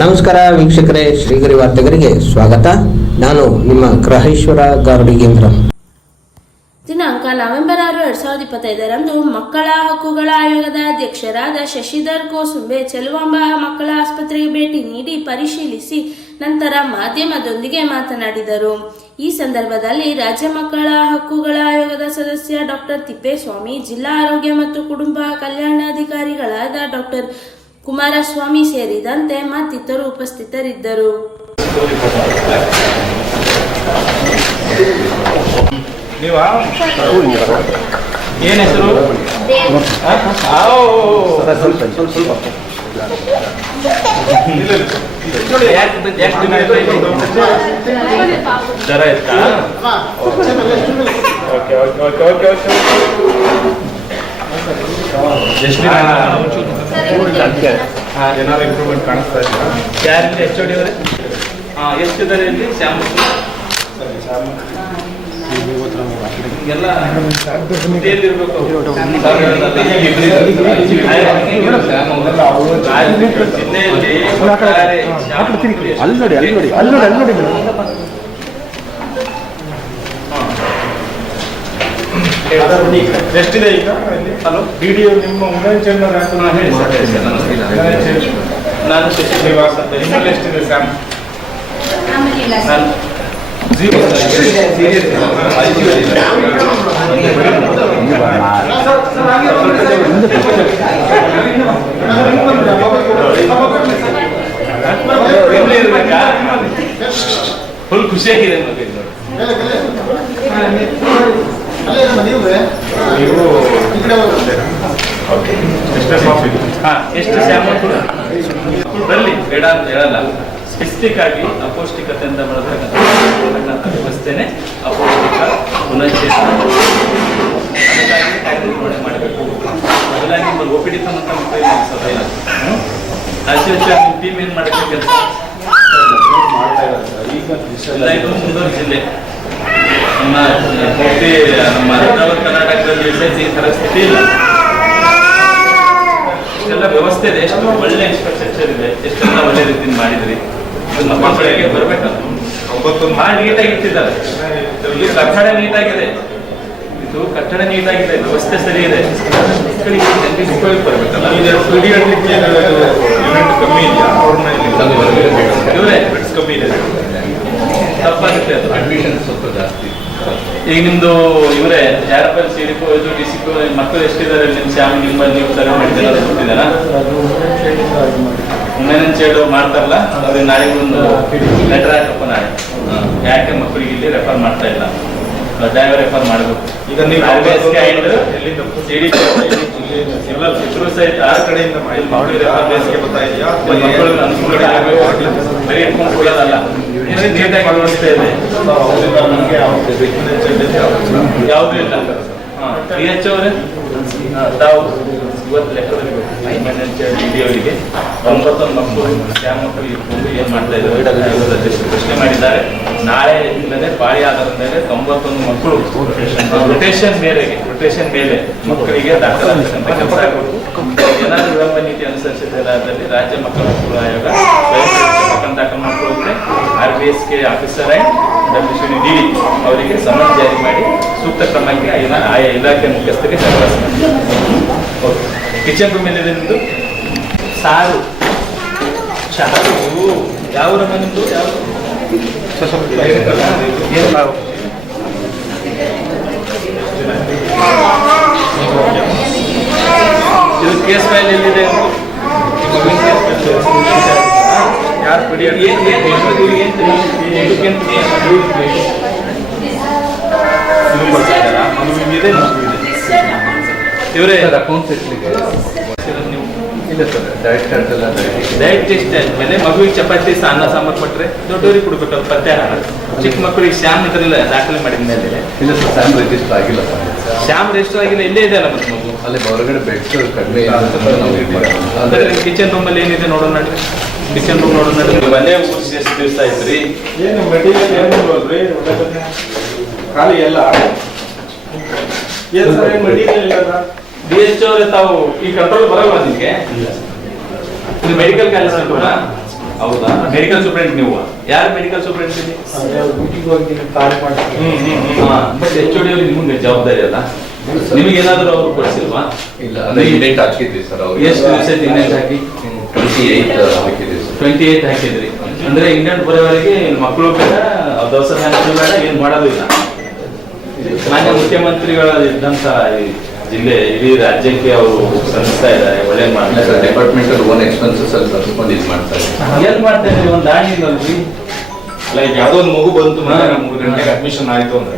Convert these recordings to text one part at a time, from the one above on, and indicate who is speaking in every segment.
Speaker 1: ನಮಸ್ಕಾರ ವೀಕ್ಷಕರೇ, ಶ್ರೀಗರಿ ವಾರ್ತೆಗರಿಗೆ ಸ್ವಾಗತ. ನಾನು ನಿಮ್ಮ ಗ್ರಹೇಶ್ವರ ಗಾರುಡಿಗೇಂದ್ರ
Speaker 2: ದಿನಾಂಕ ನವೆಂಬರ್ ಆರು, ಎರಡ್ ಸಾವಿರದ ಇಪ್ಪತ್ತೈದರಂದು ಮಕ್ಕಳ ಹಕ್ಕುಗಳ ಆಯೋಗದ ಅಧ್ಯಕ್ಷರಾದ ಶಶಿಧರ್ ಕೋಸುಂಬೆ ಚೆಲುವಾಂಬ ಮಕ್ಕಳ ಆಸ್ಪತ್ರೆಗೆ ಭೇಟಿ ನೀಡಿ ಪರಿಶೀಲಿಸಿ ನಂತರ ಮಾಧ್ಯಮದೊಂದಿಗೆ ಮಾತನಾಡಿದರು. ಈ ಸಂದರ್ಭದಲ್ಲಿ ರಾಜ್ಯ ಮಕ್ಕಳ ಹಕ್ಕುಗಳ ಆಯೋಗದ ಸದಸ್ಯ ಡಾಕ್ಟರ್ ತಿಪ್ಪೇಸ್ವಾಮಿ, ಜಿಲ್ಲಾ ಆರೋಗ್ಯ ಮತ್ತು ಕುಟುಂಬ ಕಲ್ಯಾಣಾಧಿಕಾರಿಗಳಾದ ಡಾಕ್ಟರ್ ಕುಮಾರಸ್ವಾಮಿ ಸೇರಿದಂತೆ ಮತ್ತಿತರರು ಉಪಸ್ಥಿತರಿದ್ದರು
Speaker 3: ನೀವಾ ಏನ್ ಹೆಸರು ಆ? ಆವ್. ಇಲ್ಲ, ಇಲ್ಲ. ನೋಡಿ, ಯಾಕ್ ಬಂದ್- ಯಾಕ್ ದಿನ ಆಯ್ತು? ಜ್ವರ ಇತ್ತಾ? Okay okay okay okay okay ಎಷ್ಟು ದಿನ ಹಾ, ಏನಾದ್ರು ಇಂಪ್ರೂವ್ಮೆಂಟ್ ಕಾಣಿಸ್ತಾ ಎಷ್ಟು ಇಲ್ಲಿ ಶ್ಯಾಮ್ ಎಲ್ಲ ಎಲ್ಲಿರ್ಬೇಕು
Speaker 4: ಅಲ್ಲಿ ನೋಡಿ ಅಲ್ಲಿ ನೋಡಿ ಅಲ್ಲಿ ನೋಡಿ ಅಲ್ಲಿ ನೋಡಿ
Speaker 3: ಎಷ್ಟಿದೆ ಈಗ ಹಲೋ ವಿಡಿಯೋ ನಿಮ್ಮ ಉಮೇಶಣ್ಣ ಹೇಳಿ ಸರ್, ಹೇಳಿ ಸರ್, ನಮಸ್ತೆ. ನಾನು ಶಶಿ ಶ್ರೀನಿವಾಸ್ ಅಂತ ನಿಮ್ಮಲ್ಲಿ ಎಷ್ಟಿದೆ ಸ್ಯಾಮ್ ನಾನು ಜೀರೋ ಫುಲ್ ಖುಷಿಯಾಗಿದೆ ಮಗ ಇದು ನೋಡಿ. ನೀವು ಎಷ್ಟೇ ಕಾಫಿ ಹಾ ಎಷ್ಟು ಸ್ಯಾಮಲ್ ಕೂಡ ಬರಲಿ ಬೇಡ ಅಂತ ಹೇಳಲ್ಲ ಸ್ಪೆಸಿಫಿಕ್ ಆಗಿ ಅಪೌಷ್ಟಿಕತೆಯಿಂದ ಬಳಸ್ತಕ್ಕಂಥ ವ್ಯವಸ್ಥೆನೆ ಅಪೌಷ್ಟಿಕ ಪುನಶ್ಚೇತನ ಮಾಡಬೇಕು. ಅದೆಲ್ಲ ನಿಮ್ಮ ಒ ಪಿ ಡಿ ತನಕ ಮಕ್ಕಳಿಗೆ ನಿಮ್ಮ ಏನು ಮಾಡಬೇಕು ಮುಂದೂರು ಜಿಲ್ಲೆ. ನಮ್ಮ ಪೂರ್ತಿ, ನಮ್ಮ ಹೈದರಾಬಾದ್ ಕರ್ನಾಟಕದಲ್ಲಿ ಈ ಇಲ್ಲ. ಇಷ್ಟೆಲ್ಲ ವ್ಯವಸ್ಥೆ ಇದೆ. ಎಷ್ಟು ಒಳ್ಳೆ ಇನ್ಫ್ರಾಸ್ಟ್ರಕ್ಚರ್ ಇದೆ. ಎಷ್ಟೆಲ್ಲ ಒಳ್ಳೆ ರೀತಿ ಮಾಡಿದ್ರಿ. ಮಕ್ಕಳಿಗೆ ಬರ್ಬೇಕಲ್ಲ ಮಾಡಿ ನೀಟಾಗಿ ಇಟ್ಟಿದ್ದಾರೆ ಕಟ್ಟಡ ನೀಟಾಗಿದೆ ಇದು ಕಟ್ಟಡ ನೀಟಾಗಿದೆ ವ್ಯವಸ್ಥೆ ಸರಿ ಇದೆ ಮಕ್ಕಳಿಗೆ
Speaker 5: ಕಮ್ಮಿ ಇದೆಯಾ ಅವ್ರನ್ನ
Speaker 3: ಇವರೇ
Speaker 5: ಕಮ್ಮಿ ಇದೆ
Speaker 3: ತಪ್ಪಾಗುತ್ತೆ ಅದು
Speaker 4: ಅಡ್ಮಿಷನ್ ಸ್ವಲ್ಪ ಜಾಸ್ತಿ.
Speaker 3: ಈಗ ನಿಮ್ದು ಇವರೇ ಯಾರಪ್ಪ ಸಿಡಿಪೋ ಇದು ಡಿಸಿಪೋ ಮಕ್ಕಳು ಎಷ್ಟಿದ್ದಾರೆ? ನಿಮ್ಮ ಶ್ಯಾಮ್ ನಿಮ್ಮ ನೀವು ಸರ್ವೆ ಮಾಡಿದ್ದೀರಾ? ಗೊತ್ತಿದ್ದಾರಾ ಉಮೇನನ್ ಚೇಡು ಮಾಡ್ತಾರಲ್ಲ ಅದ್ರ ನಾಳೆ ಒಂದು ಲೆಟರ್ ಹಾಕಪ್ಪ ನಾಳೆ. ಯಾಕೆ ಮಕ್ಕಳಿಗೆ ಇಲ್ಲಿ ರೆಫರ್ ಮಾಡ್ತಾ ಇಲ್ಲ? ಕಡ್ಡಾಯ ರೆಫರ್ ಮಾಡಬೇಕು.
Speaker 5: ಈಗ ನೀವು ಎಲ್ಲ
Speaker 3: ಇದ್ರು ಸಹಿತ
Speaker 5: ಆ ಕಡೆಯಿಂದ ಬೇಸಿಗೆ ಬರ್ತಾ ಇದೆಯಾ? ಅಥವಾ
Speaker 3: ಮಕ್ಕಳಿಗೆ ಅನುಕೂಲ ಬರೀ ಇಟ್ಕೊಂಡು ಕೊಡೋದಲ್ಲ ನೀಟಾಗಿ ಇದೆ. ಯಾವುದು ಇಲ್ಲ? ಪಿ ಎಚ್ ಅವರೇ? ತಾವು. ಇವತ್ತು ಲೆಕ್ಕದಲ್ಲಿ ಡಿ ಅವರಿಗೆ ಒಂಬತ್ತೊಂದು ಮಕ್ಕಳು ಶ್ಯಾಮ್ ಮಕ್ಕಳು ಇಟ್ಕೊಂಡು ಏನು ಮಾಡ್ತಾ ಇದ್ದಾರೆ ಪ್ರಶ್ನೆ ಮಾಡಿದ್ದಾರೆ ನಾಳೆ ಇಲ್ಲದೆ ಪಾಳಿ ಆಧಾರದ ಮೇಲೆ ತೊಂಬತ್ತೊಂದು ಮಕ್ಕಳು ರೊಟೇಷನ್ ಮೇರೆಗೆ ರೊಟೇಷನ್ ಮೇಲೆ ಮಕ್ಕಳಿಗೆ ದಾಖಲಾಗತಕ್ಕಂಥ ಕೆಲಸ ಆಗಬೇಕು ಏನಾದರೂ ವಿಳಂಬ ನೀತಿ ಅನುಸರಿಸಿದಲ್ಲಿ ರಾಜ್ಯ ಮಕ್ಕಳ ಹಕ್ಕುಗಳ ಆಯೋಗ ಮಕ್ಕಳು ಮಾಡ್ಕೊಳ್ಳುತ್ತೆ R B S K officer and C D ಅವರಿಗೆ ಸಮನ್ಸ್ ಜಾರಿ ಮಾಡಿ ಸೂಕ್ತ ಕ್ರಮಕ್ಕೆ ಆಯಾ ಇಲಾಖೆ ಮುಖ್ಯಸ್ಥರಿಗೆ ಶಿಫಾರಸು ಓಕೆ. ಕಿಚನ್ ರೂಮ್ ಎಲ್ಲಿದೆ ನಿಮ್ಮದು ಸಾರು. ಸಾರು. ಯಾವ ರಮ್ಮ ನಿಮ್ಮದು ಯಾವ ಇದು ಕೇಸ್ ಫೈಲ್ ಎಲ್ಲಿದೆ? ಯಾರು ಇವರೇ? ನೀವು?
Speaker 4: ಇಲ್ಲ ಸರ್ ಎಲ್ಲ.
Speaker 3: ಡಯಟ್ ಟೆಸ್ಟ್ ಆದ್ಮೇಲೆ ಮಗುವಿಗೆ ಚಪಾತಿ ಅನ್ನ ಸಾಂಬಾರು ಕೊಟ್ರೆ ದೊಡ್ಡವರಿಗೆ ಕೊಡ್ಬೇಕು ಪತ್ತೆ ಪತ್ಯಾಹಾರ ಚಿಕ್ಕ ಮಕ್ಕಳಿಗೆ ಶ್ಯಾಮ್ ಇದರೆಲ್ಲ ದಾಖಲೆ ಮಾಡಿದ ಮೇಲೆ
Speaker 4: ಇಲ್ಲ ಸರ್ ಶ್ಯಾಮ್ ರಿಜಿಸ್ಟರ್ ಆಗಿಲ್ಲ ಸರ್
Speaker 3: ಶ್ಯಾಮ್ ರೆಜಿಸ್ಟರ್ ಆಗಿಲ್ಲ ಇಲ್ಲೇ ಇದೆ ಅಲ್ಲ ಮತ್ತೆ ಮಗು?
Speaker 4: ಅಲ್ಲಿ ಹೊರಗಡೆ ಬೆಡ್ ಕಡಿಮೆ
Speaker 3: ಅಂದ್ರೆ ಕಿಚನ್ ರೂಮಲ್ಲಿ ಅಲ್ಲಿ ಏನಿದೆ ನೋಡೋಣ ನಡ್ರಿ ಕಿಚನ್ ರೂಮ್ ನೋಡೋಣ ನಡ್ರಿ ಮನೆ ಊರಿಸಿ ಎಷ್ಟು ದಿವಸ ಆಯ್ತು ರೀ
Speaker 5: ಏನು ಮೆಟೀರಿಯಲ್ ಏನು ನೋಡ್ರಿ ಖಾಲಿ ಎಲ್ಲ? ಏನು ಸರ್ ಏನು ಮೆಟೀರಿಯಲ್ ಇಲ್ಲ
Speaker 3: ಬಿ ಎಚ್ ಅವರೇ ತಾವು ಈ ಕಂಟ್ರೋಲ್ ಬರಲ್ಲ ನಿಮಗೆ? ಇದು ಮೆಡಿಕಲ್ ಕಾಲೇಜ್ ಕೂಡ ಹೌದಾ? ಮೆಡಿಕಲ್ ಸೂಪ್ರೆಂಟ್ ನೀವು? ಯಾರು ಮೆಡಿಕಲ್ ಸೂಪ್ರೆಂಟ್ ಇಲ್ಲಿ?
Speaker 6: ಮೀಟಿಂಗ್ ಹೋಗಿ ಕಾರ್ಯ
Speaker 3: ಎಚ್ ಡಿ ಅವ್ರಿಗೆ ನಿಮ್ಗೆ ಜವಾಬ್ದಾರಿ ಅಲ್ಲ? ನಿಮಗೆ ಏನಾದರೂ ಅವ್ರು ಕೊಡಿಸಿಲ್ವಾ?
Speaker 4: ಇಲ್ಲ ಅಂದ್ರೆ ಇಂಡೆಂಟ್ ಹಾಕಿದ್ವಿ ಸರ್ ಅವ್ರು
Speaker 3: ಎಷ್ಟು ದಿವಸ ಇಂಡೆಂಟ್ ಹಾಕಿ?
Speaker 4: ಟ್ವೆಂಟಿ ಏಯ್ಟ್ ಹಾಕಿದ್ವಿ.
Speaker 3: ಟ್ವೆಂಟಿ ಏಟ್ ಹಾಕಿದ್ರಿ. ಅಂದ್ರೆ ಇಂಗ್ಲೆಂಡ್ ಬರೋವರೆಗೆ ಮಕ್ಕಳು ಬೇಡ ದವಸ ಧಾನ್ಯಗಳು ಬೇಡ ಏನ್ ಮಾಡೋದು ಇಲ್ಲ. ಮಾನ್ಯ ಮುಖ್ಯಮಂತ್ರಿಗಳ ಇದ್ದಂತ ಈ ಜಿಲ್ಲೆ ಇಡೀ ರಾಜ್ಯಕ್ಕೆ ಅವರು ಸಲ್ಲಿಸ್ತಾ ಇದ್ದಾರೆ ಒಳ್ಳೆ
Speaker 4: ಮಾಡ್ತಾರೆ
Speaker 3: ಡಿಪಾರ್ಟ್ಮೆಂಟ್
Speaker 4: ಅಲ್ಲಿ ಓನ್ ಎಕ್ಸ್ಪೆನ್ಸಸ್ ಅಲ್ಲಿ ತರಿಸ್ಕೊಂಡು ಇದು ಮಾಡ್ತಾರೆ
Speaker 3: ಏನ್ ಮಾಡ್ತಾ ಇದ್ರಿ ಒಂದ್ ದಾಣಿ ಇಲ್ಲಲ್ರಿ
Speaker 5: ಲೈಕ್ ಯಾವ್ದೋ ಒಂದು ಮಗು ಬಂತು ಮೂರು ಗಂಟೆಗೆ ಅಡ್ಮಿಷನ್ ಆಯ್ತು ಅಂದ್ರೆ.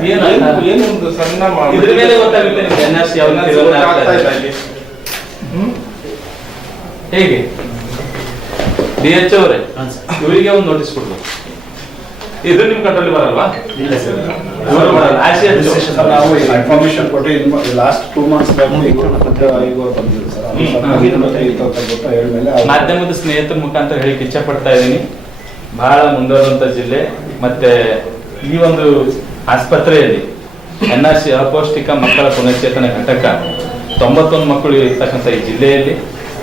Speaker 3: ಏನು
Speaker 5: ಒಂದು ಸಣ್ಣ ಮಾ-
Speaker 3: ಇದ್ರ ಮೇಲೆ ಗೊತ್ತಾಗುತ್ತೆ ನಿಮ್ಗೆ. N R C.
Speaker 5: ಇಲ್ಲಿ.
Speaker 3: ಹೇಗೆ? ಡಿ ಎಚ್ ಅವರೇ. ಇವರಿಗೆ ಒಂದು ನೋಟಿಸ್ ಕೊಡ್ಬೇಕು. ಇದು ನಿಮ್ ಕಂಟ್ರೋಲ್ ಬರಲ್ವಾ?
Speaker 6: ಇಲ್ಲ ಸರ್.
Speaker 3: ಇವರು.
Speaker 6: ಸರ್ ಇನ್ಫಾರ್ಮೇಶನ್ ಕೊಟ್ಟು ಲಾಸ್ಟ್ ಟೂ ಮಂತ್ಸ್
Speaker 3: ಮಾಧ್ಯಮದ ಸ್ನೇಹಿತರ ಮುಖಾಂತರ ಹೇಳಿಕ್ಕೆ ಇಚ್ಛೆ ಪಡ್ತಾ ಇದ್ದೀನಿ. ಬಹಳ ಮುಂದುವರೆದಂತ ಜಿಲ್ಲೆ ಮತ್ತೆ ಈ ಒಂದು ಆಸ್ಪತ್ರೆಯಲ್ಲಿ ಎನ್ ಆರ್ ಸಿ ಅಪೌಷ್ಟಿಕ ಮಕ್ಕಳ ಪುನಶ್ಚೇತನ ಘಟಕ ತೊಂಬತ್ತೊಂದು ಮಕ್ಕಳು ಇರ್ತಕ್ಕಂಥ ಈ ಜಿಲ್ಲೆಯಲ್ಲಿ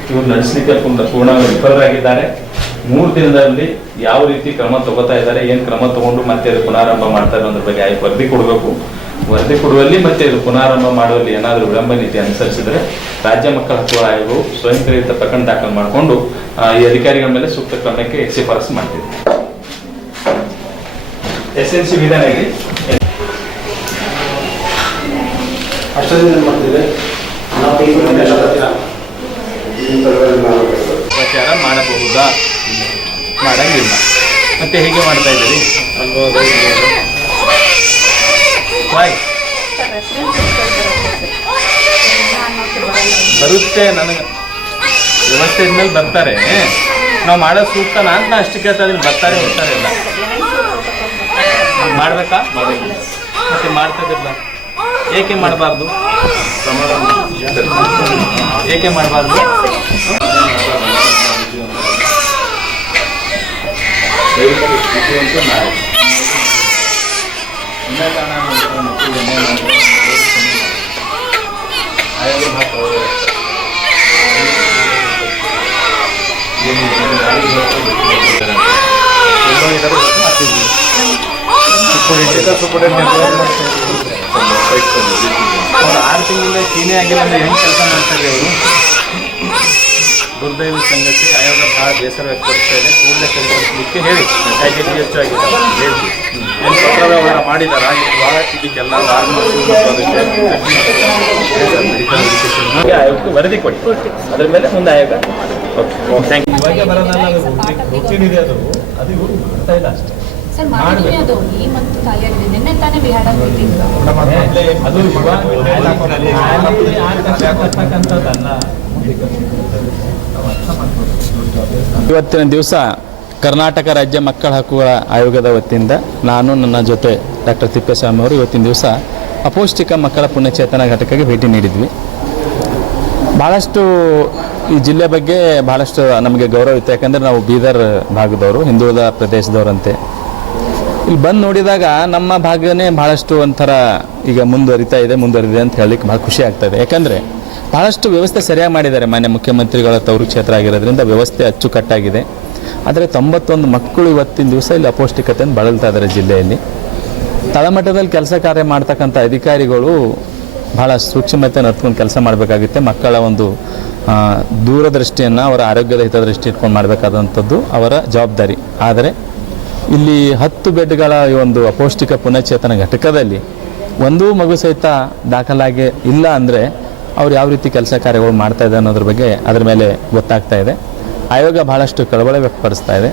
Speaker 3: ಇವರು ನಡೆಸಲಿಕ್ಕೆ ಪೂರ್ಣ ವಿಫಲರಾಗಿದ್ದಾರೆ. ಮೂರು ದಿನದಲ್ಲಿ ಯಾವ ರೀತಿ ಕ್ರಮ ತಗೋತಾ ಇದ್ದಾರೆ ಏನ್ ಕ್ರಮ ತಗೊಂಡು ಮತ್ತೆ ಅದು ಪುನರಾರಂಭ ಮಾಡ್ತಾರೆ ಅನ್ನೋದ್ರ ಬಗ್ಗೆ ಆಯ್ಕೆ ವರದಿ ಕೊಡಬೇಕು. ವರದಿ ಕೊಡುವಲ್ಲಿ ಮತ್ತೆ ಇದು ಪುನರಾರಂಭ ಮಾಡುವಲ್ಲಿ ಏನಾದರೂ ವಿಳಂಬ ನೀತಿ ಅನುಸರಿಸಿದ್ರೆ ರಾಜ್ಯ ಮಕ್ಕಳ ಹಕ್ಕುಗಳ ಆಯೋಗವು ಸ್ವಯಂ ಪ್ರೇರಿತ ಪ್ರಕರಣ ದಾಖಲು ಮಾಡಿಕೊಂಡು ಈ ಅಧಿಕಾರಿಗಳ ಮೇಲೆ ಸೂಕ್ತ ಕ್ರಮಕ್ಕೆ ಶಿಫಾರಸು ಮಾಡ್ತೀವಿ ಎಸ್ ಎನ್ ಸಿ ವಿಧಾನ
Speaker 6: ಅಷ್ಟೊಂದು ಮಾಡ್ತಿದೆ?
Speaker 3: ಪ್ರಚಾರ ಮಾಡಬಹುದಾ? ಮಾಡಂಗಿಲ್ಲ. ಮತ್ತೆ ಹೇಗೆ ಮಾಡ್ತಾ ಇದ್ದೀರಿ? ವಾಯ್ ಬರುತ್ತೆ ನನಗೆ. ವ್ಯವಸ್ಥೆ ಇದ್ಮೇಲೆ ಬರ್ತಾರೆ. ನಾವು ಮಾಡೋದು ಸೂಕ್ತ ಅಂತ ನಾ ಅಷ್ಟು ಕೇಳ್ತಾ ಇದ್ದೀನಿ, ಬರ್ತಾರೆ, ಹೋಗ್ತಾರೆ ಇಲ್ಲ ಮಾಡ್ಬೇಕಾ? ಮತ್ತೆ ಮಾಡ್ತಾ ಇದ್ದಿಲ್ಲ ಏಕೆ ಮಾಡಬಾರ್ದು? ಏಕೆ ಮಾಡಬಾರ್ದು? ಅವ್ರು ಆರು ತಿಂಗಳಿಂದ ಚೀನಿ ಆಗಿಲ್ಲ ಅಂದ್ರೆ ಹೆಂಗ್ ಕೆಲಸ ಮಾಡ್ತಾರೆ ಅವರು ದುರ್ದೈವ ಸಂಗತಿ ಆಯೋಗ ಬಹಳ ಬೇಸರ ವ್ಯಕ್ತಪಡಿಸ್ತಾ ಇದೆ. ಕೂಡಲೇ ಸರಿಪಡಿಸಲಿಕ್ಕೆ ಹೇಳಿ. ಪ್ಯಾಕೇಜ್ ಹೆಚ್ಚಾಗಿ ಹೇಳಿ. ಮಾಡಿದ್ದಾರೆ ಪತ್ರ ವ್ಯವಹಾರ ಮಾಡಿದಾರಾ? ಇಲ್ವಾ ಇದಕ್ಕೆಲ್ಲ ಆಯೋಗಕ್ಕೆ ವರದಿ ಕೊಟ್ಟು ಅದ್ರ ಮೇಲೆ ಮುಂದೆ ಆಯೋಗ ಓಕೆ. ಥ್ಯಾಂಕ್ ಯು ಇವಾಗ ಬರೋದಲ್ಲ ರೂಟೀನ್ ಇದೆ ಅದು. ಅದು ಇವರು ಬರ್ತಾ ಇಲ್ಲ ಅಷ್ಟೇ.
Speaker 7: ಸರ್ ಅದು ಈ ನಿನ್ನೆ ತಾನೇ
Speaker 3: ಅದು ಆಗ್ತಕ್ಕಂಥದ್ದಲ್ಲ.
Speaker 8: ಇವತ್ತಿನ ದಿವಸ ಕರ್ನಾಟಕ ರಾಜ್ಯ ಮಕ್ಕಳ ಹಕ್ಕುಗಳ ಆಯೋಗದ ವತಿಯಿಂದ ನಾನು ನನ್ನ ಜೊತೆ ಡಾಕ್ಟರ್ ತಿಪ್ಪೇಸ್ವಾಮಿ ಅವರು ಇವತ್ತಿನ ದಿವಸ ಅಪೌಷ್ಟಿಕ ಮಕ್ಕಳ ಪುಣ್ಯಚೇತನ ಘಟಕಕ್ಕೆ ಭೇಟಿ ನೀಡಿದ್ವಿ. ಭಾಳಷ್ಟು ಈ ಜಿಲ್ಲೆ ಬಗ್ಗೆ ಭಾಳಷ್ಟು ನಮಗೆ ಗೌರವ ಇತ್ತು. ಯಾಕಂದರೆ ನಾವು ಬೀದರ್ ಭಾಗದವರು, ಹಿಂದುಳಿದ ಪ್ರದೇಶದವರಂತೆ. ಇಲ್ಲಿ ಬಂದು ನೋಡಿದಾಗ ನಮ್ಮ ಭಾಗನೇ ಭಾಳಷ್ಟು ಒಂಥರ ಈಗ ಮುಂದುವರಿತಾ ಇದೆ ಮುಂದುವರಿದೆ ಅಂತ ಹೇಳಲಿಕ್ಕೆ ಭಾಳ ಖುಷಿ ಆಗ್ತಾಯಿದೆ ಇದೆ. ಯಾಕಂದರೆ ಭಾಳಷ್ಟು ವ್ಯವಸ್ಥೆ ಸರಿಯಾಗಿ ಮಾಡಿದ್ದಾರೆ ಮಾನ್ಯ ಮುಖ್ಯಮಂತ್ರಿಗಳ ತವರು ಕ್ಷೇತ್ರ ಆಗಿರೋದ್ರಿಂದ. ವ್ಯವಸ್ಥೆ ಅಚ್ಚುಕಟ್ಟಾಗಿದೆ. ಆದರೆ ತೊಂಬತ್ತೊಂದು ಮಕ್ಕಳು ಇವತ್ತಿನ ದಿವಸ ಇಲ್ಲಿ ಅಪೌಷ್ಟಿಕತೆಯನ್ನು ಬಳಲ್ತಾ ಇದ್ದಾರೆ ಜಿಲ್ಲೆಯಲ್ಲಿ. ತಳಮಟ್ಟದಲ್ಲಿ ಕೆಲಸ ಕಾರ್ಯ ಮಾಡ್ತಕ್ಕಂಥ ಅಧಿಕಾರಿಗಳು ಭಾಳ ಸೂಕ್ಷ್ಮತೆ ನಡ್ಕೊಂಡು ಕೆಲಸ ಮಾಡಬೇಕಾಗುತ್ತೆ. ಮಕ್ಕಳ ಒಂದು ದೂರದೃಷ್ಟಿಯನ್ನು ಅವರ ಆರೋಗ್ಯದ ಹಿತದೃಷ್ಟಿ ಇಟ್ಕೊಂಡು ಮಾಡಬೇಕಾದಂಥದ್ದು ಅವರ ಜವಾಬ್ದಾರಿ. ಆದರೆ ಇಲ್ಲಿ ಹತ್ತು ಬೆಡ್ಗಳ ಈ ಒಂದು ಅಪೌಷ್ಟಿಕ ಪುನಶ್ಚೇತನ ಘಟಕದಲ್ಲಿ ಒಂದೂ ಮಗು ಸಹಿತ ದಾಖಲಾಗಿ ಇಲ್ಲ ಅಂದರೆ ಅವ್ರು ಯಾವ ರೀತಿ ಕೆಲಸ ಕಾರ್ಯಗಳು ಮಾಡ್ತಾ ಇದೆ ಅನ್ನೋದ್ರ ಬಗ್ಗೆ ಅದರ ಮೇಲೆ ಗೊತ್ತಾಗ್ತಾ ಇದೆ. ಆಯೋಗ ಭಾಳಷ್ಟು ಕಳವಳ ವ್ಯಕ್ತಪಡಿಸ್ತಾ ಇದೆ.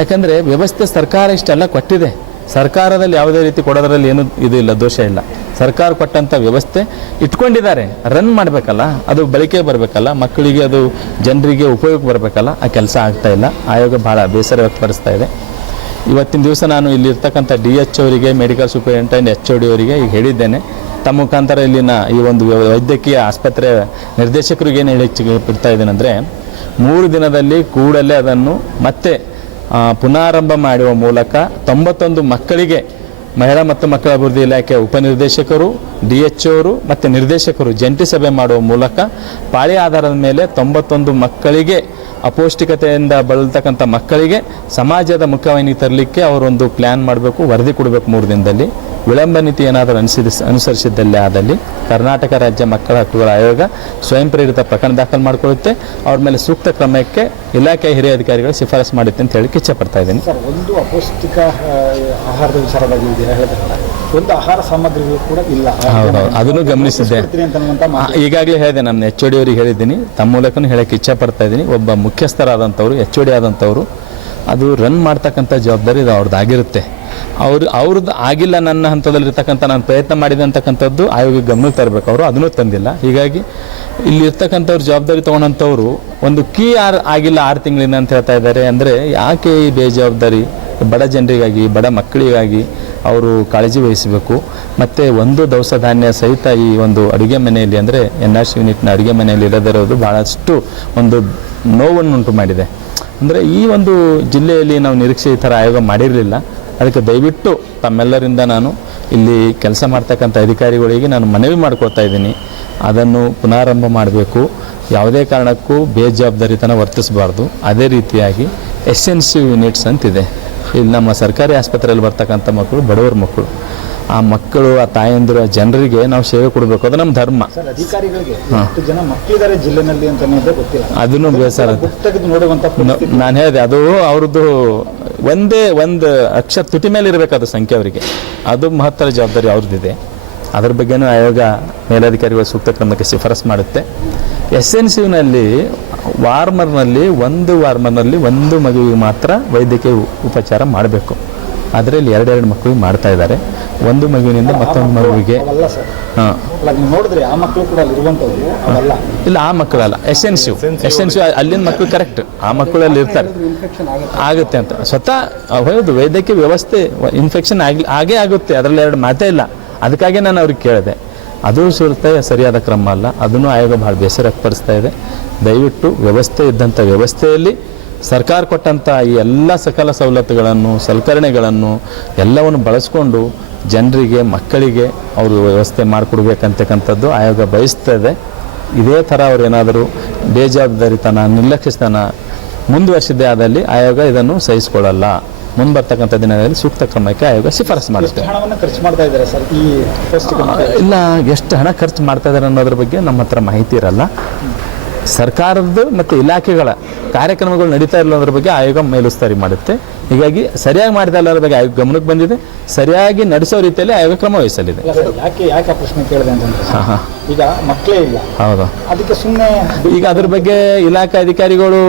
Speaker 8: ಯಾಕಂದರೆ ವ್ಯವಸ್ಥೆ ಸರ್ಕಾರ ಇಷ್ಟೆಲ್ಲ ಕೊಟ್ಟಿದೆ. ಸರ್ಕಾರದಲ್ಲಿ ಯಾವುದೇ ರೀತಿ ಕೊಡೋದ್ರಲ್ಲಿ ಏನು ಇದು ಇಲ್ಲ, ದೋಷ ಇಲ್ಲ. ಸರ್ಕಾರ ಕೊಟ್ಟಂಥ ವ್ಯವಸ್ಥೆ ಇಟ್ಕೊಂಡಿದ್ದಾರೆ. ರನ್ ಮಾಡಬೇಕಲ್ಲ, ಅದು ಬಳಕೆ ಬರಬೇಕಲ್ಲ, ಮಕ್ಕಳಿಗೆ ಅದು ಜನರಿಗೆ ಉಪಯೋಗ ಬರಬೇಕಲ್ಲ, ಆ ಕೆಲಸ ಆಗ್ತಾ ಇಲ್ಲ. ಆಯೋಗ ಭಾಳ ಬೇಸರ ವ್ಯಕ್ತಪಡಿಸ್ತಾ ಇದೆ. ಇವತ್ತಿನ ದಿವಸ ನಾನು ಇಲ್ಲಿರ್ತಕ್ಕಂಥ ಡಿ ಎಚ್ ಅವರಿಗೆ medical superintendent H O D ಅವರಿಗೆ ಈಗ ಹೇಳಿದ್ದೇನೆ. ತಮ್ಮ ಮುಖಾಂತರ ಇಲ್ಲಿನ ಈ ಒಂದು ವೈದ್ಯಕೀಯ ಆಸ್ಪತ್ರೆ ನಿರ್ದೇಶಕರಿಗೆ ಏನು ಹೇಳಿ ಬಿಡ್ತಾ ಇದ್ದೀನಿ ಅಂದರೆ, ಮೂರು ದಿನದಲ್ಲಿ ಕೂಡಲೇ ಅದನ್ನು ಮತ್ತೆ ಪುನಾರಂಭ ಮಾಡುವ ಮೂಲಕ ತೊಂಬತ್ತೊಂದು ಮಕ್ಕಳಿಗೆ, ಮಹಿಳಾ ಮತ್ತು ಮಕ್ಕಳ ಅಭಿವೃದ್ಧಿ ಇಲಾಖೆ ಉಪನಿರ್ದೇಶಕರು, ಡಿ ಎಚ್ ಅವರು ಮತ್ತು ನಿರ್ದೇಶಕರು ಜಂಟಿ ಸಭೆ ಮಾಡುವ ಮೂಲಕ ಪಾಳಿ ಆಧಾರದ ಮೇಲೆ ತೊಂಬತ್ತೊಂದು ಮಕ್ಕಳಿಗೆ
Speaker 3: ಅಪೌಷ್ಟಿಕತೆಯಿಂದ ಬಳಲ್ತಕ್ಕಂಥ ಮಕ್ಕಳಿಗೆ ಸಮಾಜದ ಮುಖವಾಹಿನಿಗೆ ತರಲಿಕ್ಕೆ ಅವರೊಂದು ಪ್ಲ್ಯಾನ್ ಮಾಡಬೇಕು, ವರದಿ ಕೊಡಬೇಕು ಮೂರು ದಿನದಲ್ಲಿ. ವಿಳಂಬ ನೀತಿ ಏನಾದರೂ ಅನುಸರಿಸ ಅನುಸರಿಸಿದ್ದಲ್ಲಿ ಆದಲ್ಲಿ ಕರ್ನಾಟಕ ರಾಜ್ಯ ಮಕ್ಕಳ ಹಕ್ಕುಗಳ ಆಯೋಗ ಸ್ವಯಂ ಪ್ರೇರಿತ ಪ್ರಕರಣ ದಾಖಲು ಮಾಡಿಕೊಳ್ಳುತ್ತೆ. ಅವ್ರ ಮೇಲೆ ಸೂಕ್ತ ಕ್ರಮಕ್ಕೆ ಇಲಾಖೆ ಹಿರಿಯ ಅಧಿಕಾರಿಗಳು ಶಿಫಾರಸು ಮಾಡುತ್ತೆ ಅಂತ ಹೇಳಿ ಇಚ್ಛೆ ಪಡ್ತಾ ಇದ್ದೀನಿ.
Speaker 9: ಸರ್ ಒಂದು ಅಪೌಷ್ಟಿಕ ಆಹಾರದ ವಿಚಾರವಾಗಿ ಒಂದು ಆಹಾರ ಸಾಮಗ್ರಿಗಳು ಕೂಡ ಇಲ್ಲ.
Speaker 3: ಹೌದು ಅದನ್ನು ಗಮನಿಸಿದ್ದೆ. ಈಗಾಗಲೇ ಹೇಳಿದೆ ನಮ್ಮ ಎಚ್ ಒ ಡಿ ಅವರಿಗೆ ಹೇಳಿದ್ದೀನಿ. ತಮ್ಮ ಮೂಲಕನೂ ಹೇಳಕ್ಕೆ ಇಚ್ಛೆ ಪಡ್ತಾ ಇದ್ದೀನಿ. ಒಬ್ಬ ಮುಖ್ಯಸ್ಥರಾದಂಥವ್ರು ಎಚ್ ಒ ಡಿ ಆದಂಥವ್ರು ಅದು ರನ್ ಮಾಡ್ತಕ್ಕಂಥ ಜವಾಬ್ದಾರಿ ಇದು ಅವ್ರದ್ದಾಗಿರುತ್ತೆ ಅವ್ರು ಅವ್ರದ್ದು ಆಗಿಲ್ಲ ನನ್ನ ಹಂತದಲ್ಲಿರ್ತಕ್ಕಂಥ ನಾನು ಪ್ರಯತ್ನ ಮಾಡಿದೆ ಅಂತಕ್ಕಂಥದ್ದು ಗಮನ ಗಮನಕ್ಕೆ ತರಬೇಕು. ಅವರು ಅದನ್ನೂ ತಂದಿಲ್ಲ. ಹೀಗಾಗಿ ಇಲ್ಲಿ ಇರ್ತಕ್ಕಂಥವ್ರು ಜವಾಬ್ದಾರಿ ತೊಗೊಂಡಂಥವ್ರು ಒಂದು ಕೀ ಆರ್ ಆಗಿಲ್ಲ ಆರು ತಿಂಗಳಿಂದ ಅಂತ ಹೇಳ್ತಾ ಇದ್ದಾರೆ. ಅಂದರೆ ಯಾಕೆ ಈ ಬೇಜವಾಬ್ದಾರಿ? ಬಡ ಜನರಿಗಾಗಿ, ಬಡ ಮಕ್ಕಳಿಗಾಗಿ ಅವರು ಕಾಳಜಿ ವಹಿಸಬೇಕು. ಮತ್ತು ಒಂದು ದವಸ ಧಾನ್ಯ ಸಹಿತ ಈ ಒಂದು ಅಡುಗೆ ಮನೆಯಲ್ಲಿ ಅಂದರೆ ಎನ್ ಆರ್ ಸಿ ಯೂನಿಟ್ನ ಅಡುಗೆ ಮನೆಯಲ್ಲಿ ಇರೋದಿರೋದು ಭಾಳಷ್ಟು ಒಂದು ನೋವನ್ನುಂಟು ಮಾಡಿದೆ. ಅಂದರೆ ಈ ಒಂದು ಜಿಲ್ಲೆಯಲ್ಲಿ ನಾವು ನಿರೀಕ್ಷೆ ಈ ಥರ ಆಯೋಗ ಮಾಡಿರಲಿಲ್ಲ. ಅದಕ್ಕೆ ದಯವಿಟ್ಟು ತಮ್ಮೆಲ್ಲರಿಂದ ನಾನು ಇಲ್ಲಿ ಕೆಲಸ ಮಾಡ್ತಕ್ಕಂಥ ಅಧಿಕಾರಿಗಳಿಗೆ ನಾನು ಮನವಿ ಮಾಡ್ಕೊಳ್ತಾ ಇದ್ದೀನಿ. ಅದನ್ನು ಪುನರಾರಂಭ ಮಾಡಬೇಕು. ಯಾವುದೇ ಕಾರಣಕ್ಕೂ ಬೇಜವಾಬ್ದಾರಿತನ ವರ್ತಿಸಬಾರ್ದು. ಅದೇ ರೀತಿಯಾಗಿ ಎಸ್ ಎನ್ ಸಿ ಯೂನಿಟ್ಸ್ ಅಂತಿದೆ. ಇಲ್ಲಿ ನಮ್ಮ ಸರ್ಕಾರಿ ಆಸ್ಪತ್ರೆಯಲ್ಲಿ ಬರ್ತಕ್ಕಂಥ ಮಕ್ಕಳು, ಬಡವರ ಮಕ್ಕಳು. ಆ ಮಕ್ಕಳು ಆ ತಾಯಂದಿರು ಆ ಜನರಿಗೆ ನಾವು ಸೇವೆ ಕೊಡಬೇಕು. ಅದು ನಮ್ಮ ಧರ್ಮ.
Speaker 9: ಅಧಿಕಾರಿಗಳಿಗೆ ಜನ ಮಕ್ಕಳಿದ್ದಾರೆ ಜಿಲ್ಲೆನಲ್ಲಿ ಗೊತ್ತಿಲ್ಲ.
Speaker 3: ಅದನ್ನು ಬೇಸರ ನಾನು ಹೇಳಿದೆ ಅದು ಅವ್ರದ್ದು ಒಂದೇ ಒಂದು ಅಕ್ಷರ ತುಟಿ ಮೇಲೆ ಇರಬೇಕು ಅದು ಸಂಖ್ಯೆ ಅವರಿಗೆ. ಅದು ಮಹತ್ತರ ಜವಾಬ್ದಾರಿ ಅವ್ರದ್ದಿದೆ. ಅದ್ರ ಬಗ್ಗೆನೂ ಆಯೋಗ ಮೇಲಧಿಕಾರಿಗಳು ಸೂಕ್ತ ಕ್ರಮಕ್ಕೆ ಶಿಫಾರಸು ಮಾಡುತ್ತೆ. ಎಸ್ ಎನ್ ಸಿನಲ್ಲಿ ವಾರ್ಮರ್ನಲ್ಲಿ ಒಂದು ವಾರ್ಮರ್ನಲ್ಲಿ ಒಂದು ಮಗುವಿಗೆ ಮಾತ್ರ ವೈದ್ಯಕೀಯ ಉಪಚಾರ ಮಾಡಬೇಕು. ಅದರಲ್ಲಿ ಎರಡೆರಡು ಮಕ್ಕಳಿಗೆ ಮಾಡ್ತಾ ಇದ್ದಾರೆ. ಒಂದು ಮಗುವಿನಿಂದ ಮತ್ತೊಂದು ಮಗುವಿಗೆ ಹಾಂ.
Speaker 9: ಅಲ್ಲ ನೋಡಿದ್ರೆ ಆ ಮಕ್ಕಳು ಕೂಡ ಅಲ್ಲಿ
Speaker 3: ಇಲ್ಲ ಆ ಮಕ್ಕಳಲ್ಲ ಎಸೆನ್ಸಿವ್ ಎಸೆನ್ಸಿವ್ ಅಲ್ಲಿನ ಮಕ್ಕಳು ಕರೆಕ್ಟ್. ಆ ಮಕ್ಕಳಲ್ಲಿ ಇರ್ತಾರೆ.
Speaker 9: ಆಗುತ್ತೆ.
Speaker 3: ಅಂತ. ಸ್ವತಃ ಹೌದು ವೈದ್ಯಕೀಯ ವ್ಯವಸ್ಥೆ ಇನ್ಫೆಕ್ಷನ್ ಆಗಿ ಆಗೇ ಆಗುತ್ತೆ. ಅದರಲ್ಲಿ ಎರಡು ಮಾತೇ ಇಲ್ಲ. ಅದಕ್ಕಾಗಿ ನಾನು ಅವ್ರಿಗೆ ಕೇಳಿದೆ. ಅದು ಸುರತೆ ಸರಿಯಾದ ಕ್ರಮ ಅಲ್ಲ. ಅದನ್ನು ಆಯೋಗ ಭಾಳ ಬೇಸರ ಪಡಿಸ್ತಾ ಇದೆ. ದಯವಿಟ್ಟು ವ್ಯವಸ್ಥೆ ಇದ್ದಂಥ ವ್ಯವಸ್ಥೆಯಲ್ಲಿ ಸರ್ಕಾರ ಕೊಟ್ಟಂಥ ಈ ಎಲ್ಲ ಸಕಲ ಸವಲತ್ತುಗಳನ್ನು ಸಲಕರಣೆಗಳನ್ನು ಎಲ್ಲವನ್ನು ಬಳಸ್ಕೊಂಡು ಜನರಿಗೆ ಮಕ್ಕಳಿಗೆ ಅವರು ವ್ಯವಸ್ಥೆ ಮಾಡಿಕೊಡ್ಬೇಕಂತಕ್ಕಂಥದ್ದು ಆಯೋಗ ಬಯಸ್ತದೆ ಇದೇ. ಥರ ಅವ್ರು ಏನಾದರೂ ಬೇಜವಾಬ್ದಾರಿತನ ನಿರ್ಲಕ್ಷ್ಯತನ ಮುಂದುವರಿಸಿದ್ದೇ ಆದಲ್ಲಿ ಆಯೋಗ ಇದನ್ನು ಸಹಿಸಿಕೊಳ್ಳಲ್ಲ. ಮುಂಬರ್ತಕ್ಕಂಥ ದಿನಗಳಲ್ಲಿ ಸೂಕ್ತ ಕ್ರಮಕ್ಕೆ ಆಯೋಗ ಶಿಫಾರಸು ಮಾಡುತ್ತೆ
Speaker 9: ಹಣವನ್ನು ಖರ್ಚು ಮಾಡ್ತಾ ಇದ್ದಾರೆ ಸರ್ ಈ ಪೌಷ್ಟಿಕ ಮಕ್ಕಳಿಗೆ?
Speaker 3: ಇಲ್ಲ ಎಷ್ಟು ಹಣ ಖರ್ಚು ಮಾಡ್ತಾ ಇದ್ದಾರೆ ಅನ್ನೋದ್ರ ಬಗ್ಗೆ ನಮ್ಮ ಹತ್ರ ಮಾಹಿತಿ ಇರಲ್ಲ. ಸರ್ಕಾರದ್ದು ಮತ್ತು ಇಲಾಖೆಗಳ ಕಾರ್ಯಕ್ರಮಗಳು ನಡೀತಾ ಇರೋದ್ರ ಬಗ್ಗೆ ಆಯೋಗ ಮೇಲುಸ್ತಾರಿ ಮಾಡುತ್ತೆ. ಹೀಗಾಗಿ ಸರಿಯಾಗಿ ಮಾಡಿದ ಇಲ್ಲ ಬಗ್ಗೆ ಆಯೋಗ ಗಮನಕ್ಕೆ ಬಂದಿದೆ. ಸರಿಯಾಗಿ ನಡೆಸೋ ರೀತಿಯಲ್ಲಿ ಆಯೋಗ ಕ್ರಮ ವಹಿಸಲಿದೆ.
Speaker 9: ಇಲ್ಲ ಯಾಕೆ ಯಾಕೆ ಆ ಪ್ರಶ್ನೆ ಕೇಳಿದೆ ಅಂತಂದ್ರೆ ಈಗ ಮಕ್ಕಳೇ ಇಲ್ಲ.
Speaker 3: ಹೌದು.
Speaker 9: ಅದಕ್ಕೆ ಸುಮ್ಮನೆ
Speaker 3: ಈಗ ಅದ್ರ ಬಗ್ಗೆ ಇಲಾಖೆ ಅಧಿಕಾರಿಗಳು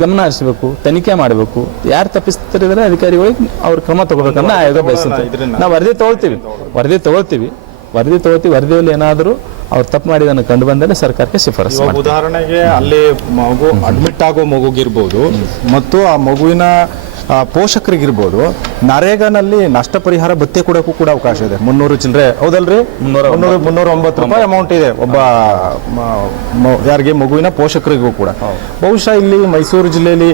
Speaker 3: ಗಮನ ಹರಿಸಬೇಕು ತನಿಖೆ ಮಾಡಬೇಕು. ಯಾರು ತಪ್ಪಿಸ್ತಾರೆ ಅಧಿಕಾರಿಗಳಿಗೆ ಅವ್ರ ಕ್ರಮ ತಗೋಬೇಕನ್ನ ಆಯೋಗ ಬಯಸುತ್ತೆ. ನಾವು ವರದಿ ತಗೊಳ್ತೀವಿ. ವರದಿ ತಗೊಳ್ತೀವಿ. ವರದಿ ತಗೊಳ್ತೀವಿ. ವರದಿಯಲ್ಲಿ ಏನಾದರೂ ಅವ್ರು ತಪ್ಪು ಮಾಡಿದನ್ನು ಕಂಡು ಬಂದರೆ ಸರ್ಕಾರಕ್ಕೆ ಶಿಫಾರಸು
Speaker 5: ಉದಾಹರಣೆಗೆ ಅಲ್ಲಿ ಮಗು ಅಡ್ಮಿಟ್ ಆಗೋ ಮಗುಗಿರ್ಬೋದು. ಮತ್ತು ಆ ಮಗುವಿನ ಪೋಷಕರಿಗಿರ್ಬೋದು ನರೇಗಾನಲ್ಲಿ ನಷ್ಟ ಪರಿಹಾರ ಭತ್ಯೆ ಕೊಡೋಕ್ಕೂ ಕೂಡ ಅವಕಾಶ ಇದೆ. ಮುನ್ನೂರು ಚಿಲ್ಲರೆ ಹೌದಲ್ರಿ? ಮುನ್ನೂರು ಮುನ್ನೂರ ಒಂಬತ್ತು. ರೂಪಾಯಿ ಅಮೌಂಟ್ ಇದೆ ಒಬ್ಬ ಯಾರಿಗೆ ಮಗುವಿನ ಪೋಷಕರಿಗೂ ಕೂಡ. ಬಹುಶಃ ಇಲ್ಲಿ ಮೈಸೂರು ಜಿಲ್ಲೆಯಲ್ಲಿ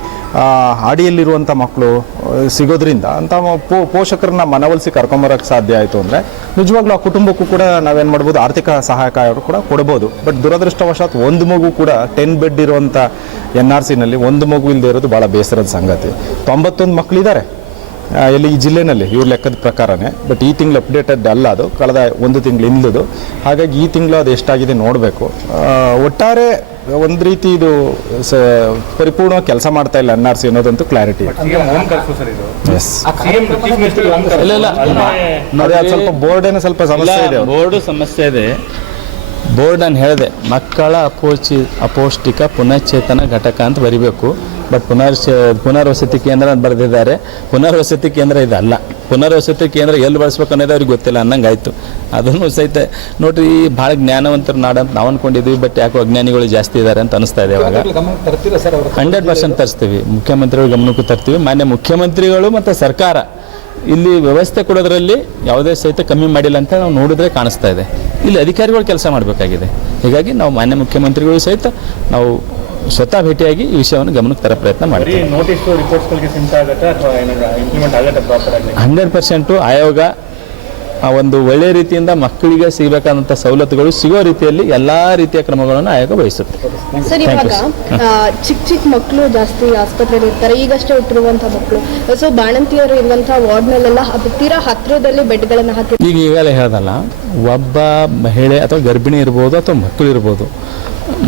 Speaker 5: ಹಾಡಿಯಲ್ಲಿರುವಂಥ ಮಕ್ಕಳು ಸಿಗೋದ್ರಿಂದ ಅಂತ ಪೋಷಕರನ್ನ ಮನವೊಲಿಸಿ ಕರ್ಕೊಂಬರಕ್ಕೆ ಸಾಧ್ಯ ಆಯಿತು ಅಂದರೆ ನಿಜವಾಗ್ಲೂ ಆ ಕುಟುಂಬಕ್ಕೂ ಕೂಡ ನಾವೇನು ಮಾಡ್ಬೋದು ಆರ್ಥಿಕ ಸಹಾಯಕ ಕೂಡ ಕೊಡ್ಬೋದು. ಬಟ್ ದುರದೃಷ್ಟವಶಾತ್ ಒಂದು ಮಗು ಕೂಡ ಟೆನ್ ಬೆಡ್ ಇರುವಂಥ ಎನ್ ಆರ್ ಸಿನಲ್ಲಿ ಒಂದು ಮಗು ಇಲ್ಲದೆ ಇರೋದು ಭಾಳ ಬೇಸರದ ಸಂಗತಿ. ತೊಂಬತ್ತೊಂದು ಮಕ್ಕಳಿದ್ದಾರೆ ಇಲ್ಲಿ ಎಲ್ಲಿ ಈ ಜಿಲ್ಲೆನಲ್ಲಿ ಇವ್ರ ಲೆಕ್ಕದ ಪ್ರಕಾರನೇ. ಬಟ್ ಈ ತಿಂಗಳು ಅಪ್ಡೇಟೆಡ್ ಅಲ್ಲ ಅದು. ಕಳೆದ ಒಂದು ತಿಂಗಳು ಹಿಂದದು ಹಾಗಾಗಿ ಈ ತಿಂಗಳು ಅದು ಎಷ್ಟಾಗಿದೆ ನೋಡಬೇಕು. ಒಟ್ಟಾರೆ ಒಂದು ರೀತಿ ಇದು ಸ ಪರಿಪೂರ್ಣ ಕೆಲಸ ಮಾಡ್ತಾ ಇಲ್ಲ ಎನ್ ಆರ್ ಸಿ ಅನ್ನೋದಂತೂ ಕ್ಲಾರಿಟಿ ಎಸ್ ಅದೇ ಸ್ವಲ್ಪ ಬೋರ್ಡ್ ಏನೋ ಸ್ವಲ್ಪ ಸಮಸ್ಯೆ ಇದೆ.
Speaker 3: ಬೋರ್ಡ್ ಸಮಸ್ಯೆ ಇದೆ. ಬೋರ್ಡ್ ನಾನು ಹೇಳಿದೆ ಮಕ್ಕಳ ಅಪೋಚಿ ಅಪೌಷ್ಟಿಕ ಪುನಶ್ಚೇತನ ಘಟಕ ಅಂತ ಬರಿಬೇಕು. ಬಟ್ ಪುನರ್ ಪುನರ್ವಸತಿ ಕೇಂದ್ರ ಅಂತ ಬರೆದಿದ್ದಾರೆ. ಪುನರ್ವಸತಿ ಕೇಂದ್ರ ಇದಲ್ಲ. ಪುನರ್ವಸತಿ ಕೇಂದ್ರ ಎಲ್ಲಿ ಬಳಸ್ಬೇಕು ಅನ್ನೋದು ಅವ್ರಿಗೆ ಗೊತ್ತಿಲ್ಲ ಅನ್ನಂಗೆ ಆಯಿತು ಅದನ್ನು ಸಹಿತ ನೋಡ್ರಿ ಭಾಳ ಜ್ಞಾನವಂತರ ನಾಡಂತ ನಾವು ಅನ್ಕೊಂಡಿದ್ವಿ ಬಟ್ ಯಾಕೋ ಅಜ್ಞಾನಿಗಳು ಜಾಸ್ತಿ ಇದ್ದಾರೆ ಅಂತ ಅನಿಸ್ತಾ ಇದೆ
Speaker 9: ಅವ್ರ
Speaker 3: ಹಂಡ್ರೆಡ್ ಪರ್ಸೆಂಟ್ ತರಿಸ್ತೀವಿ. ಮುಖ್ಯಮಂತ್ರಿಗಳು ಗಮನಕ್ಕೂ ತರ್ತೀವಿ. ಮಾನ್ಯ ಮುಖ್ಯಮಂತ್ರಿಗಳು ಮತ್ತು ಸರ್ಕಾರ ಇಲ್ಲಿ ವ್ಯವಸ್ಥೆ ಕೊಡೋದ್ರಲ್ಲಿ ಯಾವುದೇ ಸಹಿತ ಕಮ್ಮಿ ಮಾಡಿಲ್ಲ ಅಂತ ನಾವು ನೋಡಿದ್ರೆ ಕಾಣಿಸ್ತಾ ಇದೆ. ಇಲ್ಲಿ ಅಧಿಕಾರಿಗಳು ಕೆಲಸ ಮಾಡಬೇಕಾಗಿದೆ. ಹೀಗಾಗಿ ನಾವು ಮಾನ್ಯ ಮುಖ್ಯಮಂತ್ರಿಗಳು ಸಹಿತ ನಾವು ಸ್ವತಃ ಭೇಟಿಯಾಗಿ ಈ ವಿಷಯವನ್ನು ಗಮನಕ್ಕೆ ತರ ಪ್ರಯತ್ನ ಮಾಡ್ತೀವಿ.
Speaker 10: ನೋಟಿಸ್ ರಿಪೋರ್ಟ್ಸ್ಗಳಿಗೆ ಸಿಂಕ್ ಆಗುತ್ತೆ ಅಥವಾ ಏನಾದ್ರು ಇಂಪ್ಲಿಮೆಂಟ್ ಆಗುತ್ತೆ ಪ್ರಾಪರ್ ಆಗಿ?
Speaker 3: ಹಂಡ್ರೆಡ್ ಪರ್ಸೆಂಟು ಆಯೋಗ ಆ ಒಂದು ಒಳ್ಳೆಯ ರೀತಿಯಿಂದ ಮಕ್ಕಳಿಗೆ ಸಿಗಬೇಕಾದಂಥ ಸವಲತ್ತುಗಳು ಸಿಗೋ ರೀತಿಯಲ್ಲಿ ಎಲ್ಲ ರೀತಿಯ ಕ್ರಮಗಳನ್ನು ಆಯೋಗ ವಹಿಸುತ್ತೆ.
Speaker 10: ಚಿಕ್ಕ ಚಿಕ್ಕ ಮಕ್ಕಳು ಜಾಸ್ತಿ ಆಸ್ಪತ್ರೆಯಲ್ಲಿ ಇರ್ತಾರೆ ಈಗಷ್ಟೇ ಹುಟ್ಟಿರುವಂಥ ಮಕ್ಕಳು ಸೊ ಬಾಣಂತಿಯರು ಇರುವಂಥ ವಾರ್ಡ್ನಲ್ಲೆಲ್ಲ ತೀರಾ ಹತ್ತಿರದಲ್ಲಿ ಬೆಡ್ಗಳನ್ನು ಹಾಕಿ
Speaker 3: ಈಗ ಈಗಲೇ ಹೇಳ್ದಲ್ಲ ಒಬ್ಬ ಮಹಿಳೆ ಅಥವಾ ಗರ್ಭಿಣಿ ಇರ್ಬೋದು ಅಥವಾ ಮಕ್ಕಳು ಇರ್ಬೋದು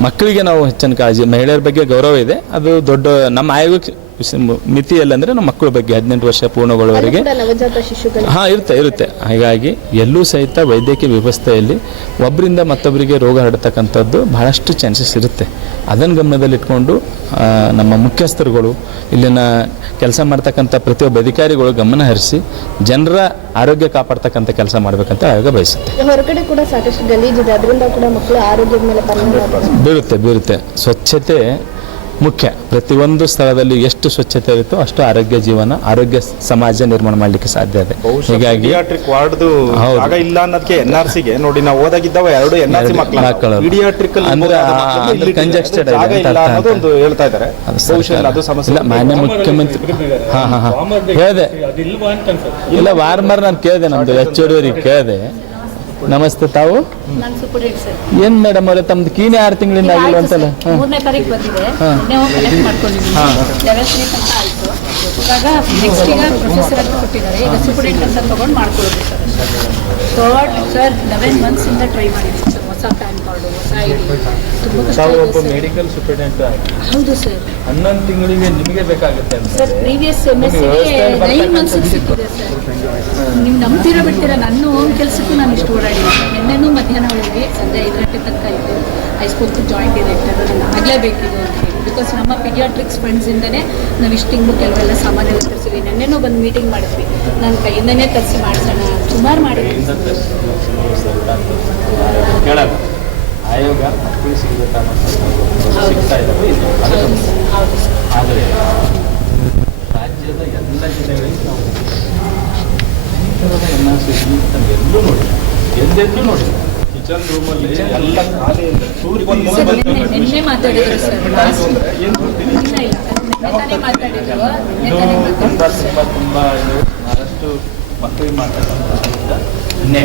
Speaker 3: ಮಕ್ಕಳಿಗೆ ನಾವು ಹೆಚ್ಚಿನ ಕಾಳಜಿ ಮಹಿಳೆಯರ ಬಗ್ಗೆ ಗೌರವ ಇದೆ. ಅದು ದೊಡ್ಡ ನಮ್ಮ ಆಯೋಗಕ್ಕೆ ಮಿತಿಯಲ್ಲಿ ಅಂದರೆ ನಮ್ಮ ಮಕ್ಕಳ ಬಗ್ಗೆ ಹದಿನೆಂಟು ವರ್ಷ ಪೂರ್ಣಗೊಳ್ಳುವವರೆಗೆ ಹಾಂ ಇರುತ್ತೆ ಇರುತ್ತೆ. ಹಾಗಾಗಿ ಎಲ್ಲೂ ಸಹಿತ ವೈದ್ಯಕೀಯ ವ್ಯವಸ್ಥೆಯಲ್ಲಿ ಒಬ್ಬರಿಂದ ಮತ್ತೊಬ್ಬರಿಗೆ ರೋಗ ಹರಡತಕ್ಕಂಥದ್ದು ಬಹಳಷ್ಟು ಚಾನ್ಸಸ್ ಇರುತ್ತೆ. ಅದನ್ನು ಗಮನದಲ್ಲಿಟ್ಕೊಂಡು ನಮ್ಮ ಮುಖ್ಯಸ್ಥರುಗಳು ಇಲ್ಲಿನ ಕೆಲಸ ಮಾಡ್ತಕ್ಕಂಥ ಪ್ರತಿಯೊಬ್ಬ ಅಧಿಕಾರಿಗಳು ಗಮನ ಹರಿಸಿ ಜನರ ಆರೋಗ್ಯ ಕಾಪಾಡ್ತಕ್ಕಂಥ ಕೆಲಸ ಮಾಡಬೇಕಂತ ಆಯೋಗ ಬಯಸುತ್ತೆ.
Speaker 10: ಹೊರಗಡೆ ಕೂಡ ಸಾಕಷ್ಟು ಗಲೀಜಿದೆ ಅದರಿಂದ ಕೂಡ ಮಕ್ಕಳು ಆರೋಗ್ಯದ ಮೇಲೆ. ಬೀರುತ್ತೆ
Speaker 3: ಬೀರುತ್ತೆ. ಸ್ವಚ್ಛತೆ ಮುಖ್ಯ. ಪ್ರತಿಯೊಂದು ಸ್ಥಳದಲ್ಲಿ ಎಷ್ಟು ಸ್ವಚ್ಛತೆ ಇರುತ್ತೋ ಅಷ್ಟು ಆರೋಗ್ಯ ಜೀವನ ಆರೋಗ್ಯ ಸಮಾಜ ನಿರ್ಮಾಣ ಮಾಡಲಿಕ್ಕೆ ಸಾಧ್ಯ ಇದೆ. ಹೀಗಾಗಿ
Speaker 5: ಪೀಡಿಯಾಟ್ರಿಕ್ ವಾರ್ಡ್ದು
Speaker 3: ಹೌದು.
Speaker 5: ಜಾಗ ಇಲ್ಲ ಅನ್ನೋದಕ್ಕೆ ಎನ್ ಆರ್ ಸಿಗೆ ನೋಡಿ ನಾವು ಓದಾಗಿದ್ದಾವ ಎರಡು ಎನ್ ಆರ್ ಸಿ
Speaker 3: ಮಕ್ಕಳು.
Speaker 5: ಪೀಡಿಯಾಟ್ರಿಕ್
Speaker 3: ಅಂದ್ರೆ ಅರ್ಥ
Speaker 5: ಒಂದು ಹೇಳ್ತಾ ಇದ್ದಾರೆ.
Speaker 3: ಅದು
Speaker 5: ಬಹುಶಃ ಅದು ಸಮಸ್ಯೆ
Speaker 3: ಇಲ್ಲ ಮಾನ್ಯ ಮುಖ್ಯಮಂತ್ರಿ ಹಾ ಹಾ ಹಾ. ಹೇಳಿದೆ. ಇಲ್ಲ ವಾರ್ಮರ್ ನಾನು ಕೇಳಿದೆ ನಮ್ದು ಎಚ್ ಕೇಳಿದೆ. ನಮಸ್ತೆ ತಾವು?
Speaker 7: ನಾನು ಸೂಪರ್ಡೆಂಟ್ ಸರ್.
Speaker 3: ಏನ್ ಮೇಡಮ್ ಅವರೇ ತಮ್ದು ಕೀನೆ ಆರು ತಿಂಗಳಿಂದ ಆಗಿಲ್ಲ ಅಂತಲ್ಲ.
Speaker 7: ಮೂರನೇ ತಾರೀಕು ಬಂದಿದೆ. ನಿನ್ನೆ ಹೋಗಿ ಕಲೆಕ್ಟ್ ಮಾಡ್ಕೊಂಡಿದ್ದೀನಿ. ಲೆವೆನ್ ಅಂತ ಆಯಿತು. ಇವಾಗ ನೆಕ್ಸ್ಟ್ ಈಗ ಪ್ರೊಫೆಸರ್ ಅಂತ ಕೊಟ್ಟಿದ್ದಾರೆ. ಈಗ ಅಂತ ತೊಗೊಂಡು ಮಾಡ್ಕೊಳ್ಳೋದು ಸರ್. ಥರ್ಡ್ ಸರ್ ಲೆವೆನ್ ಮಂತ್ಸಿಂದ ಟ್ರೈ ಮಾಡಿದ್ದೀನಿ ಹೊಸ ಪ್ಯಾನ್ ಕಾರ್ಡು ಹೊಸ ಐ ತುಂಬ ಕಷ್ಟ
Speaker 3: ತಾವು
Speaker 7: ಇದೆ
Speaker 3: ಒಬ್ಬ
Speaker 7: ಸರ್.
Speaker 3: ಮೆಡಿಕಲ್ ಸೂಪರಿಂಟೆಂಟ್
Speaker 7: ಹೌದು ಸರ್.
Speaker 3: ಹನ್ನೊಂದು ತಿಂಗಳಿಗೆ ನಿಮಗೆ ಬೇಕಾಗುತ್ತೆ ಅಂತ.
Speaker 7: Sir previous M S nine months ಸಿಕ್ಕಿದೆ ಸರ್. ನೀವು ನಂಬ್ತೀರಾ ಬಿಡ್ತೀರಾ? ನನ್ನ ಓನ್ ಕೆಲಸಕ್ಕೂ ನಾನು ಇಷ್ಟು ಓಡಾಡಿದ್ದೀನಿ ನಿನ್ನೆನೂ ಮಧ್ಯಾಹ್ನ ಒಳಗೆ ಸಂಜೆ ಐದು ಗಂಟೆ ತನಕ ಇದ್ದೆ. ಐ ಸ್ಪೋಕ್ ಜಾಯಿಂಟ್ ಡೈರೆಕ್ಟರ್ ನಾನು ಆಗಲೇಬೇಕಿದು ಅಂತ ಹೇಳಿ. ಬಿಕಾಸ್ ನಮ್ಮ ಪಿಡಿಯಾಟ್ರಿಕ್ಸ್ ಫ್ರೆಂಡ್ಸಿಂದನೇ ನಾವು ಇಷ್ಟು ತಿಂಗಳು ಕೆಲವೆಲ್ಲ ಸಾಮಾನ್ಯ ತರಿಸಿದ್ವಿ ನಿನ್ನೆನೂ ಬಂದು ಮೀಟಿಂಗ್ ಮಾಡಿದ್ವಿ. ನಾನು ಕೈಯಿಂದನೇ ತರಿಸಿ ಮಾಡಿಸೋಣ ಸುಮಾರು ಮಾಡಿದ್ವಿ.
Speaker 3: ಕೇಳಲ್ಲ. ಆಯೋಗ ಮಕ್ಕಳು ಸಿಗಬೇಕಾದ ಸಿಗ್ತಾ ಇದ್ದಾವೆ ಆದರೆ ರಾಜ್ಯದ ಎಲ್ಲ ಜಿಲ್ಲೆಗಳಿಗೆ ನಾವು ಈ ಥರದ ಎನ್ ಆರ್ ಸಿ ಎಲ್ಲೂ ನೋಡಿ ಎಂದೆಂದೂ ನೋಡಿ ಕಿಚನ್ ರೂಮಲ್ಲಿ ಎಲ್ಲ ಖಾಲಿಯಿಂದ ಇದೆ ಸೂರ್ಯ ತುಂಬ ತುಂಬ ಇದು ಬಹಳಷ್ಟು ಮಕ್ಕಳಿಗೆ ಮಾತಾಡೋದ್ರಿಂದ ನಿನ್ನೆ